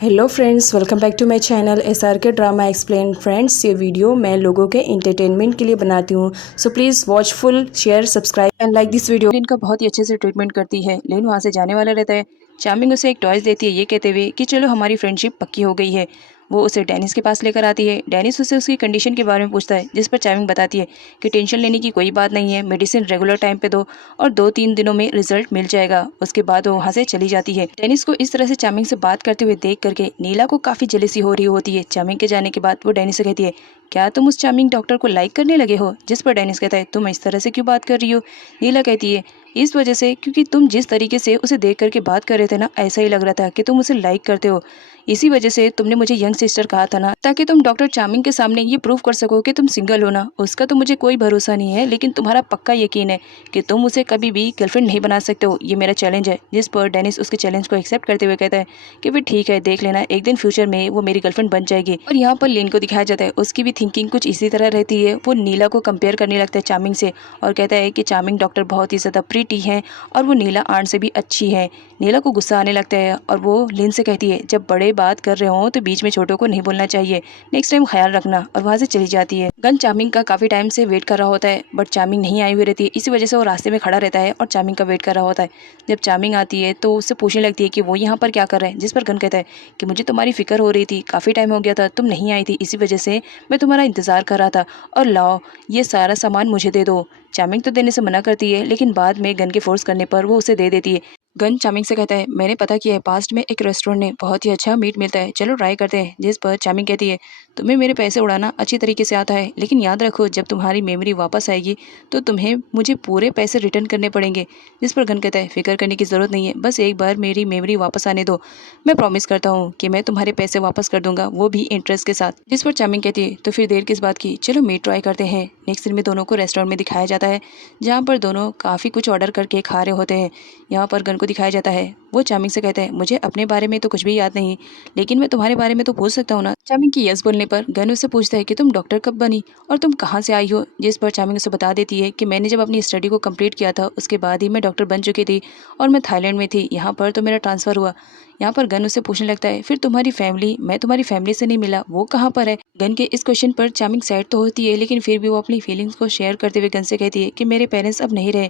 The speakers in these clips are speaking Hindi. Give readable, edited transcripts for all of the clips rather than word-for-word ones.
Hello friends, welcome back to my channel SRK drama explain. Friends, ये वीडियो मैं लोगों के एंटरटेनमेंट के लिए बनाती हूँ, so please watch full, share, subscribe and like this video. इनका बहुत ही अच्छे से ट्रीटमेंट करती है, लेकिन वहाँ से जाने वाला रहता है। चार्मिंग उसे एक टॉयज देती है, ये कहते हुए कि चलो हमारी फ्रेंडशिप पक्की हो गई है। वो उसे डेनिस के पास लेकर आती है। डेनिस उसे उसकी कंडीशन के बारे में पूछता है, जिस पर चार्मिंग बताती है कि टेंशन लेने की कोई बात नहीं है, मेडिसिन रेगुलर टाइम पे दो और 2-3 दिनों में रिजल्ट मिल जाएगा। उसके बाद वो वहाँ से चली जाती है। डेनिस को इस तरह से चार्मिंग से बात करते हुए देख करके नीला को काफी जेलसी हो रही होती है। चार्मिंग के जाने के बाद वो डेनिस से कहती है, क्या तुम उस चार्मिंग डॉक्टर को लाइक करने लगे हो? जिस पर डेनिस कहता है, तुम इस तरह से क्यों बात कर रही हो? नीला कहती है, इस वजह से क्योंकि तुम जिस तरीके से उसे देख करके बात कर रहे थे ना, ऐसा ही लग रहा था कि तुम उसे लाइक करते हो। इसी वजह से तुमने मुझे यंग सिस्टर कहा था ना, ताकि तुम डॉक्टर चार्मिंग के सामने ये प्रूव कर सको कि तुम सिंगल हो ना। उसका तो मुझे कोई भरोसा नहीं है, लेकिन तुम्हारा पक्का यकीन है कि तुम उसे कभी भी गर्लफ्रेंड नहीं बना सकते हो। ये मेरा चैलेंज है। जिस पर डेनिस उसके चैलेंज को एक्सेप्ट करते हुए कहता है कि फिर ठीक है, देख लेना, एक दिन फ्यूचर में वो मेरी गर्लफ्रेंड बन जाएगी। और यहाँ पर लिन को दिखाया जाता है, उसकी भी थिंकिंग कुछ इसी तरह रहती है। वो नीला को कंपेयर करने लगता है चार्मिंग से और कहता है कि चार्मिंग डॉक्टर बहुत ही ज्यादा प्रीटी है और वो नीला आंट से भी अच्छी है। नीला को गुस्सा आने लगता है और वो लिन से कहती है, जब बड़े बात कर रहे हो तो बीच में छोटों को नहीं बोलना चाहिए, नेक्स्ट टाइम ख्याल रखना। और वहाँ से चली जाती है। गन चार्मिंग का काफी टाइम से वेट कर रहा होता है, बट चार्मिंग नहीं आई हुई रहती है। इसी वजह से वो रास्ते में खड़ा रहता है और चार्मिंग का वेट कर रहा होता है। जब चार्मिंग आती है तो उससे पूछने लगती है कि वो यहाँ पर क्या कर रहे हैं। जिस पर गन कहता है कि मुझे तुम्हारी फिक्र हो रही थी, काफी टाइम हो गया था, तुम नहीं आई थी, इसी वजह से मैं तुम्हारा इंतजार कर रहा था, और लाओ ये सारा सामान मुझे दे दो। चार्मिंग तो देने से मना करती है, लेकिन बाद में गन के फोर्स करने पर वो उसे दे देती है। गन चार्मिंग से कहता है, मैंने पता किया है, पास्ट में एक रेस्टोरेंट में बहुत ही अच्छा मीट मिलता है, चलो ट्राई करते हैं। जिस पर चार्मिंग कहती है, तुम्हें मेरे पैसे उड़ाना अच्छी तरीके से आता है, लेकिन याद रखो जब तुम्हारी मेमोरी वापस आएगी तो तुम्हें मुझे पूरे पैसे रिटर्न करने पड़ेंगे। जिस पर गन कहता है, फिक्र करने की जरूरत नहीं है, बस एक बार मेरी मेमोरी वापस आने दो, मैं प्रॉमिस करता हूँ कि मैं तुम्हारे पैसे वापस कर दूंगा, वो भी इंटरेस्ट के साथ। जिस पर चार्मिंग कहती है, तो फिर देर किस बात की, चलो मीट ट्राई करते हैं। नेक्स्ट दिन में दोनों को रेस्टोरेंट में दिखाया जाता है, जहाँ पर दोनों काफी कुछ ऑर्डर करके खा रहे होते हैं। यहाँ पर गन को दिखाया जाता है, वो चार्मिंग से कहता है, मुझे अपने बारे में तो कुछ भी याद नहीं, लेकिन मैं तुम्हारे बारे में तो पूछ सकता हूँ ना। चार्मिंग की यस बोलने पर गन उससे पूछता है कि तुम डॉक्टर कब बनी और तुम कहाँ से आई हो। जिस पर चार्मिंग उसे बता देती है कि मैंने जब अपनी स्टडी को कंप्लीट किया था उसके बाद ही मैं डॉक्टर बन चुकी थी और मैं थाईलैंड में थी, यहाँ पर तो मेरा ट्रांसफर हुआ। यहाँ पर गन उससे पूछने लगता है, फिर तुम्हारी फैमिली, मैं तुम्हारी फैमिली से नहीं मिला, वो कहाँ पर है? गन के इस क्वेश्चन पर चार्मिंग सैड तो होती है, लेकिन फिर भी वो अपनी फीलिंग्स को शेयर करते हुए गन से कहती है कि मेरे पेरेंट्स अब नहीं रहे।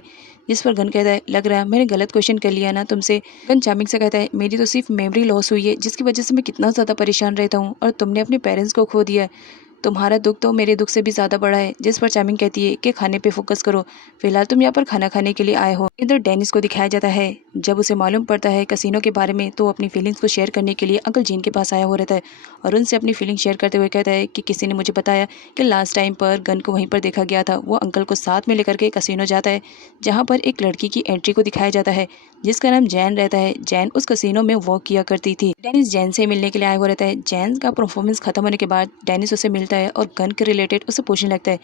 जिस पर गन कहता है, लग रहा है मैंने गलत क्वेश्चन कर लिया ना तुमसे। गन चार्मिंग से कहता है, मेरी तो सिर्फ मेमोरी लॉस हुई है, जिसकी वजह से मैं कितना ज़्यादा परेशान रहता हूँ, और तुमने अपने पेरेंट्स को खो दिया है। तुम्हारा दुख तो मेरे दुख से भी ज़्यादा बड़ा है। जिस पर चार्मिंग कहती है कि खाने पे फोकस करो, फिलहाल तुम यहाँ पर खाना खाने के लिए आए हो। इधर डेनिस को दिखाया जाता है, जब उसे मालूम पड़ता है कसिनो के बारे में, तो अपनी फीलिंग्स को शेयर करने के लिए अंकल जीन के पास आया हो रहता है और उनसे अपनी फीलिंग शेयर करते हुए कहता है कि किसी ने मुझे बताया कि लास्ट टाइम पर गन को वहीं पर देखा गया था। वो अंकल को साथ में लेकर के कसिनो जाता है, जहाँ पर एक लड़की की एंट्री को दिखाया जाता है जिसका नाम जैन रहता है। जैन उस कसिनो में वॉक किया करती थी। डेनिस जैन से मिलने के लिए आया हुआ रहता है। जैन का परफॉर्मेंस खत्म होने के बाद डेनिस उसे मिलता है और गन के रिलेटेड उसे पूछने लगता है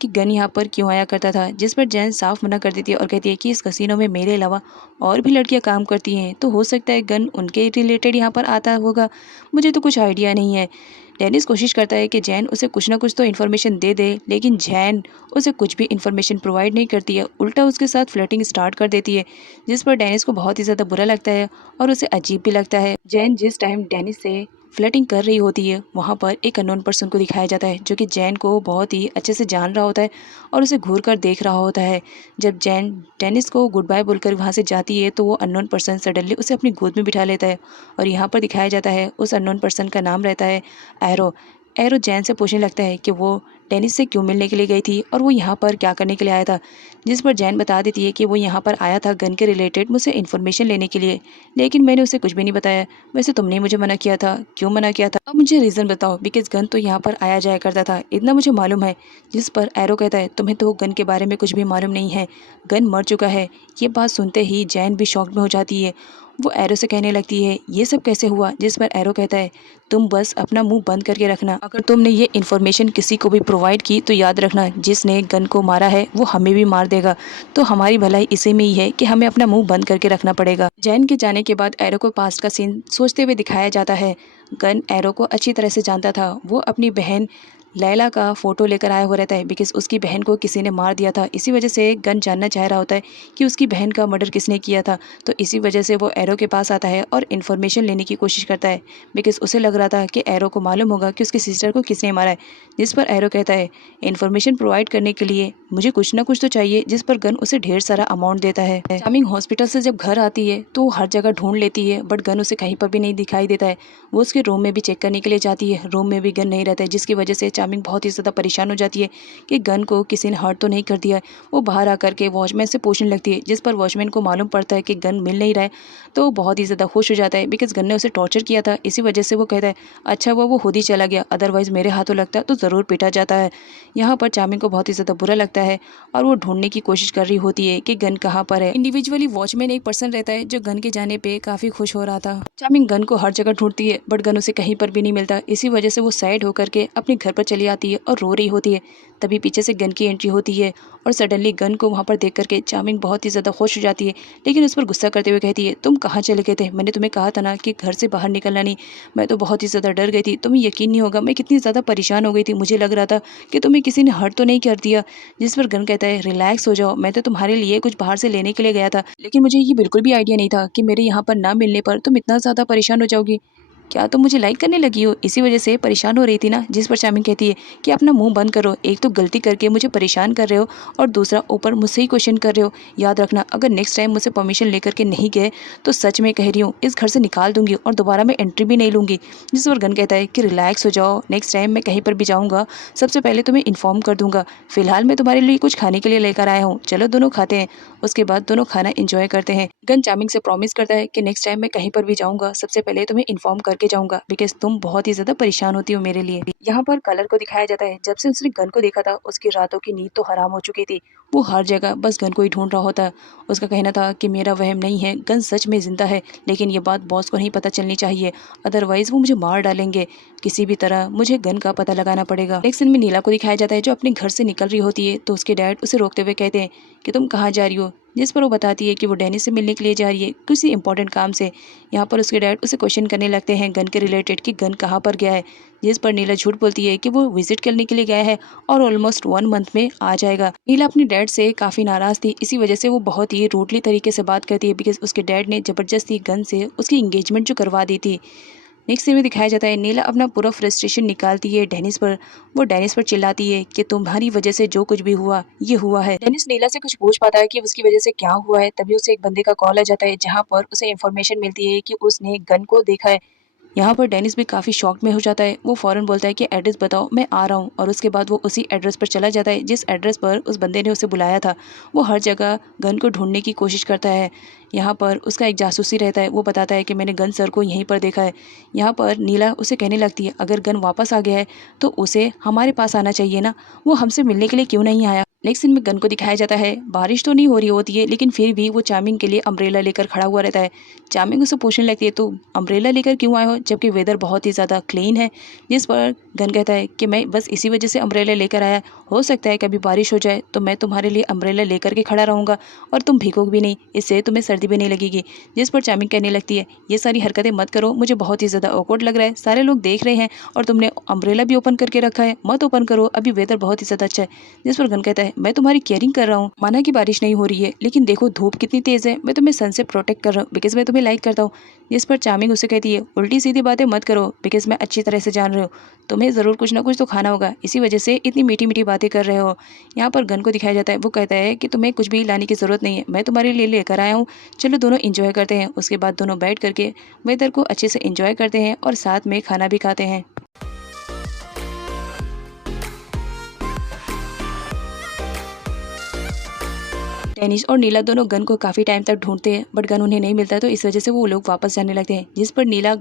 कि गन यहाँ पर क्यों आया करता था। जिस पर जैन साफ मना कर देती है और कहती है कि इस कसिनो में मेरे अलावा और भी लड़कियां काम करती हैं, तो हो सकता है गन उनके रिलेटेड यहाँ पर आता होगा, मुझे तो कुछ आइडिया नहीं है। डेनिस कोशिश करता है कि जैन उसे कुछ ना कुछ तो इन्फॉर्मेशन दे दे, लेकिन जैन उसे कुछ भी इन्फॉर्मेशन प्रोवाइड नहीं करती है, उल्टा उसके साथ फ्लर्टिंग स्टार्ट कर देती है। जिस पर डेनिस को बहुत ही ज़्यादा बुरा लगता है और उसे अजीब भी लगता है। जैन जिस टाइम डेनिस से फ्लर्टिंग कर रही होती है, वहाँ पर एक अननोन पर्सन को दिखाया जाता है जो कि जैन को बहुत ही अच्छे से जान रहा होता है और उसे घूर कर देख रहा होता है। जब जैन डेनिस को गुड बाय बोलकर वहाँ से जाती है, तो वो अननोन पर्सन सडनली उसे अपनी गोद में बिठा लेता है और यहाँ पर दिखाया जाता है उस अननोन पर्सन का नाम रहता है एरो। एरो जैन से पूछने लगता है कि वो डेनिस से क्यों मिलने के लिए गई थी और वो यहाँ पर क्या करने के लिए आया था। जिस पर जैन बता देती है कि वो यहाँ पर आया था गन के रिलेटेड मुझसे इन्फॉर्मेशन लेने के लिए, लेकिन मैंने उसे कुछ भी नहीं बताया। वैसे तुमने मुझे मना किया था, क्यों मना किया था? अब मुझे रीज़न बताओ, बिकॉज गन तो यहाँ पर आया जाया करता था, इतना मुझे मालूम है। जिस पर एरो कहता है, तुम्हें तो गन के बारे में कुछ भी मालूम नहीं है, गन मर चुका है। ये बात सुनते ही जैन भी शॉक में हो जाती है। वो एरो से कहने लगती है, ये सब कैसे हुआ? जिस पर एरो कहता है, तुम बस अपना मुंह बंद करके रखना, अगर तुमने ये इन्फॉर्मेशन किसी को भी प्रोवाइड की तो याद रखना जिसने गन को मारा है वो हमें भी मार देगा, तो हमारी भलाई इसी में ही है कि हमें अपना मुंह बंद करके रखना पड़ेगा। जैन के जाने के बाद एरो को पास्ट का सीन सोचते हुए दिखाया जाता है। गन एरो को अच्छी तरह से जानता था। वो अपनी बहन लैला का फ़ोटो लेकर आया हुआ रहता है बिकॉज़ उसकी बहन को किसी ने मार दिया था। इसी वजह से गन जानना चाह रहा होता है कि उसकी बहन का मर्डर किसने किया था। तो इसी वजह से वो एरो के पास आता है और इन्फॉर्मेशन लेने की कोशिश करता है बिकॉज़ उसे लग रहा था कि एरो को मालूम होगा कि उसकी सिस्टर को किसने मारा है। जिस पर एरो कहता है इन्फॉर्मेशन प्रोवाइड करने के लिए मुझे कुछ ना कुछ तो चाहिए, जिस पर गन उसे ढेर सारा अमाउंट देता है। चार्मिंग हॉस्पिटल से जब घर आती है तो हर जगह ढूंढ लेती है बट गन उसे कहीं पर भी नहीं दिखाई देता है। वो उसके रूम में भी चेक करने के लिए जाती है, रूम में भी गन नहीं रहता है, जिसकी वजह से चार्मिंग बहुत ही ज़्यादा परेशान हो जाती है कि गन को किसी ने हर्ट तो नहीं कर दिया है। वो बाहर आकर के वॉचमैन से पूछने लगती है, जिस पर वॉचमैन को मालूम पड़ता है कि गन मिल नहीं रहा है। तो वो बहुत ही ज़्यादा खुश हो जाता है बिकॉज गन ने उसे टॉर्चर किया था। इसी वजह से वो कहता है अच्छा वो खुद ही चला गया, अदरवाइज़ मेरे हाथों लगता तो ज़रूर पीटा जाता है। यहाँ पर चार्मिंग को बहुत ही ज़्यादा बुरा लगता है और वो ढूंढने की कोशिश कर रही होती है कि गन कहाँ पर है। इंडिविजुअली वॉचमैन एक पर्सन रहता है जो गन के जाने पे काफ़ी खुश हो रहा था। चार्मिंग गन को हर जगह ढूंढती है बट गन उसे कहीं पर भी नहीं मिलता। इसी वजह से वो सैड होकर के अपने घर पर चली आती है और रो रही होती है। तभी पीछे से गन की एंट्री होती है और सडनली गन को वहाँ पर देख करके चार्मिंग बहुत ही ज़्यादा खुश हो जाती है, लेकिन उस पर गुस्सा करते हुए कहती है तुम कहाँ चले गए थे, मैंने तुम्हें कहा था ना कि घर से बाहर निकलना नहीं। मैं तो बहुत ही ज़्यादा डर गई थी, तुम्हें यकीन नहीं होगा मैं कितनी ज़्यादा परेशान हो गई थी, मुझे लग रहा था कि तुम्हें किसी ने हर्ट तो नहीं कर दिया। जिस पर गन कहता है रिलैक्स हो जाओ, मैं तो तुम्हारे लिए कुछ बाहर से लेने के लिए गया था, लेकिन मुझे ये बिल्कुल भी आइडिया नहीं था कि मेरे यहाँ पर ना मिलने पर तुम इतना ज़्यादा परेशान हो जाओगी। क्या तुम मुझे लाइक करने लगी हो, इसी वजह से परेशान हो रही थी ना। जिस पर चार्मिंग कहती है कि अपना मुंह बंद करो, एक तो गलती करके मुझे परेशान कर रहे हो और दूसरा ऊपर मुझसे ही क्वेश्चन कर रहे हो। याद रखना अगर नेक्स्ट टाइम मुझसे परमिशन लेकर के नहीं गए तो सच में कह रही हूँ इस घर से निकाल दूंगी और दोबारा मैं एंट्री भी नहीं लूँगी। जिस पर गन कहता है कि रिलैक्स हो जाओ, नेक्स्ट टाइम मैं कहीं पर भी जाऊँगा सबसे पहले तुम्हें इन्फॉर्म कर दूंगा। फिलहाल मैं तुम्हारे लिए कुछ खाने के लिए लेकर आया हूँ, चलो दोनों खाते हैं। उसके बाद दोनों खाना इंजॉय करते हैं। गन चार्मिंग से प्रॉमिस करता है कि नेक्स्ट टाइम मैं कहीं पर भी जाऊँगा सबसे पहले तुम्हें इन्फॉर्म करके जाऊँगा बिकॉज तुम बहुत ही ज़्यादा परेशान होती हो मेरे लिए। यहाँ पर कलर को दिखाया जाता है, जब से उसने गन को देखा था उसकी रातों की नींद तो हराम हो चुकी थी। वो हर जगह बस गन को ही ढूंढ रहा होता। उसका कहना था कि मेरा वहम नहीं है, गन सच में जिंदा है, लेकिन ये बात बॉस को नहीं पता चलनी चाहिए, अदरवाइज वो मुझे मार डालेंगे। किसी भी तरह मुझे गन का पता लगाना पड़ेगा। नेक्स्ट सीन में नीला को दिखाया जाता है जो अपने घर से निकल रही होती है तो उसके डैड उसे रोकते हुए कहते हैं कि तुम कहाँ जा रही हो। जिस पर वो बताती है कि वो डेनिस से मिलने के लिए जा रही है किसी इंपॉर्टेंट काम से। यहाँ पर उसके डैड उसे क्वेश्चन करने लगते हैं गन के रिलेटेड कि गन कहाँ पर गया है। जिस पर नीला झूठ बोलती है कि वो विजिट करने के लिए गया है और ऑलमोस्ट 1 मंथ में आ जाएगा। नीला अपने डैड से काफ़ी नाराज़ थी, इसी वजह से वो बहुत ही रूडली तरीके से बात करती है बिकॉज उसके डैड ने ज़बरदस्ती गन से उसकी इंगेजमेंट जो करवा दी थी। नेक्स्ट सीन में दिखाया जाता है नीला अपना पूरा फ्रस्ट्रेशन निकालती है डेनिस पर। वो डेनिस पर चिल्लाती है कि तुम्हारी वजह से जो कुछ भी हुआ ये हुआ है। डेनिस नीला से कुछ पूछ पाता है कि उसकी वजह से क्या हुआ है, तभी उसे एक बंदे का कॉल आ जाता है जहाँ पर उसे इन्फॉर्मेशन मिलती है कि उसने गन को देखा है। यहाँ पर डेनिस भी काफ़ी शॉक में हो जाता है। वो फ़ौरन बोलता है कि एड्रेस बताओ मैं आ रहा हूँ, और उसके बाद वो उसी एड्रेस पर चला जाता है जिस एड्रेस पर उस बंदे ने उसे बुलाया था। वो हर जगह गन को ढूंढने की कोशिश करता है। यहाँ पर उसका एक जासूसी रहता है, वो बताता है कि मैंने गन सर को यहीं पर देखा है। यहाँ पर नीला उसे कहने लगती है अगर गन वापस आ गया है तो उसे हमारे पास आना चाहिए ना, वो हमसे मिलने के लिए क्यों नहीं आया। नेक्स्ट सीन में गन को दिखाया जाता है, बारिश तो नहीं हो रही होती है लेकिन फिर भी वो चार्मिंग के लिए अम्ब्रेला लेकर खड़ा हुआ रहता है। चार्मिंग उसे पूछने लगती है तो अम्ब्रेला लेकर क्यों आए हो जबकि वेदर बहुत ही ज़्यादा क्लीन है। जिस पर गन कहता है कि मैं बस इसी वजह से अम्ब्रेला लेकर आया, हो सकता है कभी बारिश हो जाए तो मैं तुम्हारे लिए अम्ब्रेला लेकर के खड़ा रहूँगा और तुम भीगोगे भी नहीं, इससे तुम्हें सर्दी भी नहीं लगेगी। जिस पर चार्मिंग कहने लगती है ये सारी हरकतें मत करो, मुझे बहुत ही ज़्यादा ऑकवर्ड लग रहा है, सारे लोग देख रहे हैं और तुमने अम्ब्रेला भी ओपन करके रखा है, मत ओपन करो, अभी वेदर बहुत ही ज़्यादा अच्छा है। जिस पर गन कहता है मैं तुम्हारी केयरिंग कर रहा हूँ, माना कि बारिश नहीं हो रही है लेकिन देखो धूप कितनी तेज़ है, मैं तुम्हें सन से प्रोटेक्ट कर रहा हूँ बिकॉज मैं तुम्हें लाइक करता हूँ। जिस पर चार्मिंग उसे कहती है उल्टी सीधी बातें मत करो बिकॉज मैं अच्छी तरह से जान रही हूँ तुम्हें ज़रूर कुछ ना कुछ तो खाना होगा, इसी वजह से इतनी मीठी मीठी बातें कर रहे हो। यहाँ पर गन को दिखाया जाता है, वो कहता है कि तुम्हें कुछ भी लाने की ज़रूरत नहीं है, मैं तुम्हारे लिए लेकर आया हूँ, चलो दोनों इंजॉय करते हैं। उसके बाद दोनों बैठ करके वेदर को अच्छे से इंजॉय करते हैं और साथ में खाना भी खाते हैं। डेनिस और नीला दोनों गन को काफ़ी टाइम तक ढूंढते हैं बट गन उन्हें नहीं मिलता, तो इस वजह से वो लोग वापस जाने लगते हैं। जिस पर नीला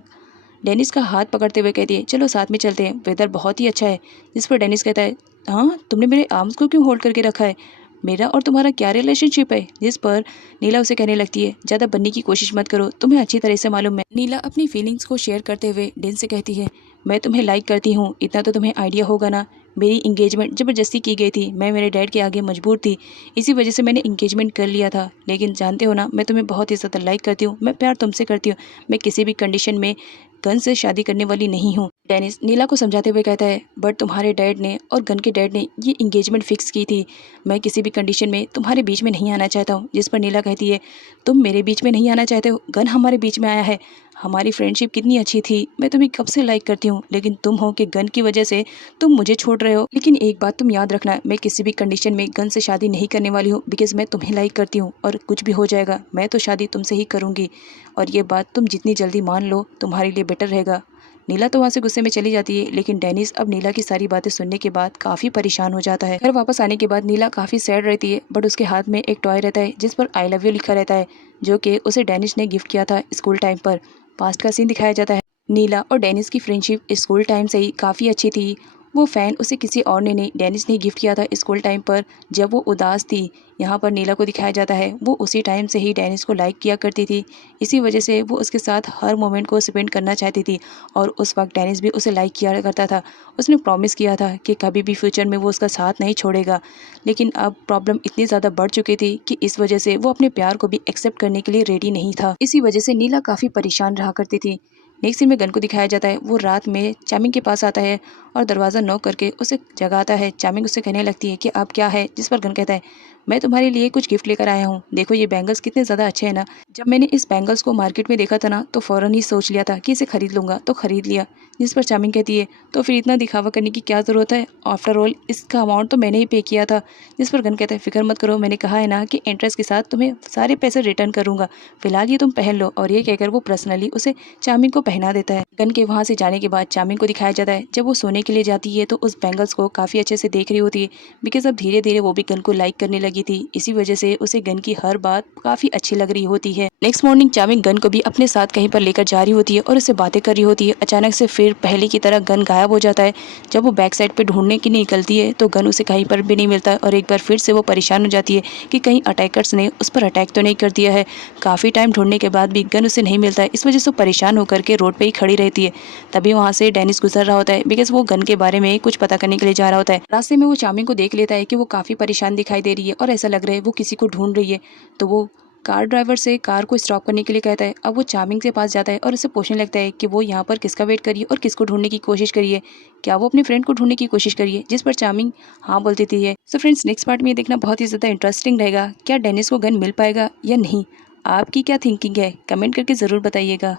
डेनिस का हाथ पकड़ते हुए कहती है चलो साथ में चलते हैं, वेदर बहुत ही अच्छा है। जिस पर डेनिस कहता है हाँ तुमने मेरे आर्म्स को क्यों होल्ड करके रखा है, मेरा और तुम्हारा क्या रिलेशनशिप है। जिस पर नीला उसे कहने लगती है ज़्यादा बनने की कोशिश मत करो, तुम्हें अच्छी तरह से मालूम है। नीला अपनी फीलिंग्स को शेयर करते हुए डेन से कहती है मैं तुम्हें लाइक करती हूँ, इतना तो तुम्हें आइडिया होगा ना, मेरी इंगेजमेंट ज़बरदस्ती की गई थी, मैं मेरे डैड के आगे मजबूर थी, इसी वजह से मैंने इंगेजमेंट कर लिया था, लेकिन जानते हो ना मैं तुम्हें बहुत ही ज़्यादा लाइक करती हूँ, मैं प्यार तुमसे करती हूँ, मैं किसी भी कंडीशन में गन से शादी करने वाली नहीं हूँ। डेनिस नीला को समझाते हुए कहता है, बट तुम्हारे डैड ने और गन के डैड ने ये इंगेजमेंट फिक्स की थी। मैं किसी भी कंडीशन में तुम्हारे बीच में नहीं आना चाहता हूँ। जिस पर नीला कहती है, तुम मेरे बीच में नहीं आना चाहते हो, गन हमारे बीच में आया है। हमारी फ्रेंडशिप कितनी अच्छी थी, मैं तुम्हें कब से लाइक करती हूँ, लेकिन तुम हो कि गन की वजह से तुम मुझे छोड़ रहे हो। लेकिन एक बात तुम याद रखना, मैं किसी भी कंडीशन में गन से शादी नहीं करने वाली हूँ, बिकॉज मैं तुम्हें लाइक करती हूँ और कुछ भी हो जाएगा मैं तो शादी तुमसे ही करूँगी। और ये बात तुम जितनी जल्दी मान लो तुम्हारे लिए बेटर रहेगा। नीला तो वहाँ से गुस्से में चली जाती है, लेकिन डेनिस अब नीला की सारी बातें सुनने के बाद काफ़ी परेशान हो जाता है। घर वापस आने के बाद नीला काफ़ी सैड रहती है, बट उसके हाथ में एक टॉय रहता है जिस पर आई लव यू लिखा रहता है, जो कि उसे डेनिस ने गिफ्ट किया था स्कूल टाइम पर। पास्ट का सीन दिखाया जाता है। नीला और डेनिस की फ्रेंडशिप स्कूल टाइम से ही काफ़ी अच्छी थी। वो फ़ैन उसे किसी और ने नहीं, डेनिस ने गिफ्ट किया था स्कूल टाइम पर जब वो उदास थी। यहाँ पर नीला को दिखाया जाता है, वो उसी टाइम से ही डेनिस को लाइक किया करती थी। इसी वजह से वो उसके साथ हर मोमेंट को स्पेंड करना चाहती थी और उस वक्त डेनिस भी उसे लाइक किया करता था। उसने प्रॉमिस किया था कि कभी भी फ्यूचर में वो उसका साथ नहीं छोड़ेगा। लेकिन अब प्रॉब्लम इतनी ज़्यादा बढ़ चुकी थी कि इस वजह से वो अपने प्यार को भी एक्सेप्ट करने के लिए रेडी नहीं था। इसी वजह से नीला काफ़ी परेशान रहा करती थी। नेक्स्ट सीन में गन को दिखाया जाता है, वो रात में चामिंग के पास आता है और दरवाज़ा नॉक करके उसे जगाता है। चामिंग उससे कहने लगती है कि आप क्या है, जिस पर गन कहता है, मैं तुम्हारे लिए कुछ गिफ्ट लेकर आया हूँ। देखो ये बैंगल्स कितने ज़्यादा अच्छे हैं ना। जब मैंने इस बैंगल्स को मार्केट में देखा था ना, तो फ़ौरन ही सोच लिया था कि इसे खरीद लूँगा, तो खरीद लिया। जिस पर चामिंग कहती है, तो फिर इतना दिखावा करने की क्या ज़रूरत है, आफ्टर ऑल इसका अमाउंट तो मैंने ही पे किया था। जिस पर गन कहता है, फिक्र मत करो, मैंने कहा है ना कि इंटरेस्ट के साथ तुम्हें सारे पैसे रिटर्न करूँगा, फिलहाल ये तुम पहन लो। और ये कहकर वो पर्सनली उसे चामिंग को पहना देता है। गन के वहाँ से जाने के बाद चामिंग को दिखाया जाता है, जब वो सोने के लिए जाती है तो उस बैंगल्स को काफ़ी अच्छे से देख रही होती है, बिकॉज अब धीरे धीरे वो भी गन को लाइक करने लगी थी। इसी वजह से उसे गन की हर बात काफ़ी अच्छी लग रही होती है। नेक्स्ट मॉर्निंग चामिंग गन को भी अपने साथ कहीं पर लेकर जा रही होती है और उससे बातें कर रही होती है। अचानक से फिर पहले की तरह गन गायब हो जाता है। जब वो बैक साइड पर ढूंढने की निकलती है तो गन उसे कहीं पर भी नहीं मिलता और एक बार फिर से वो परेशान हो जाती है कि कहीं अटैकर्स ने उस पर अटैक तो नहीं कर दिया है। काफ़ी टाइम ढूंढने के बाद भी गन उसे नहीं मिलता है। इस वजह से परेशान होकर के रोड पर ही खड़ी रहती है। तभी वहाँ से डेनिस गुजर रहा होता है, बिकॉज वो गन के बारे में कुछ पता करने के लिए जा रहा होता है। रास्ते में वो चामिंग को देख लेता है कि वो काफ़ी परेशान दिखाई दे रही है और ऐसा लग रहा है वो किसी को ढूंढ रही है। तो वो कार ड्राइवर से कार को स्टॉप करने के लिए कहता है। अब वो चामिंग के पास जाता है और उसे पूछने लगता है कि वो यहाँ पर किसका वेट करिए और किसको ढूंढने की कोशिश करिए, क्या वो अपने फ्रेंड को ढूंढने की कोशिश करिए। जिस पर चामिंग हाँ बोल देती है। सो फ्रेंड्स, नेक्स्ट पार्ट में ये देखना बहुत ही ज़्यादा इंटरेस्टिंग रहेगा, क्या डेनिस को गन मिल पाएगा या नहीं। आपकी क्या थिंकिंग है, कमेंट करके ज़रूर बताइएगा।